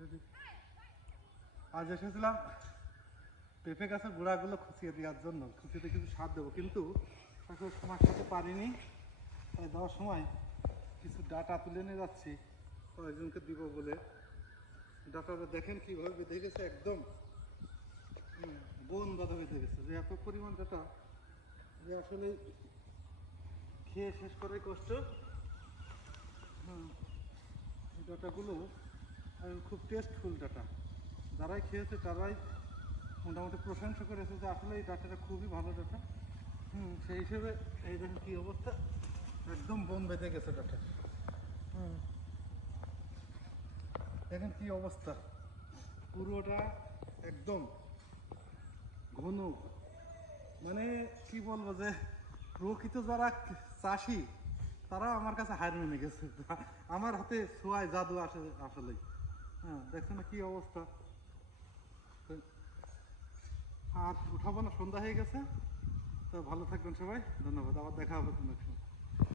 আজ এসেছিলাম পেঁপে গাছের গোড়াগুলো খুঁচিয়ে দেওয়ার জন্য। খুঁচিতে কিছু সার দেবো। কিন্তু আসলে সময় পারিনি। তাই দেওয়ার সময় কিছু ডাটা তুলে নিয়ে যাচ্ছি। কয়েকজনকে দিব বলে। ডাটাটা দেখেন কীভাবে বেঁধে গেছে একদম। বন বাঁধা বেঁধে গেছে। যে এত পরিমাণ ডাটা, যে আসলে খেয়ে শেষ করাই কষ্ট। হুম ডাটাগুলো খুব টেস্টফুল ডাটা যারাই খেয়েছে, তারাই মোটামুটি প্রশংসা করেছে যে আসলে এই ডাটাটা খুবই ভালো ডাটা হুম, সেই হিসেবে এই দেখেন কী অবস্থা। একদম বন বেঁধে গেছে ডাটা হুম। দেখেন কী অবস্থা। পুরোটা একদম ঘন। মানে কি বলব যে, প্রকৃত যারা চাষি তারা আমার কাছে হার মেনে গেছে। আমার হাতে ছোঁয়ায় জাদু আসে আসলেই। হ্যাঁ দেখছেন কি অবস্থা। আর উঠাবো না, সন্ধ্যা হয়ে গেছে। তো ভালো থাকবেন সবাই, ধন্যবাদ। আবার দেখা হবে কোনো সময়।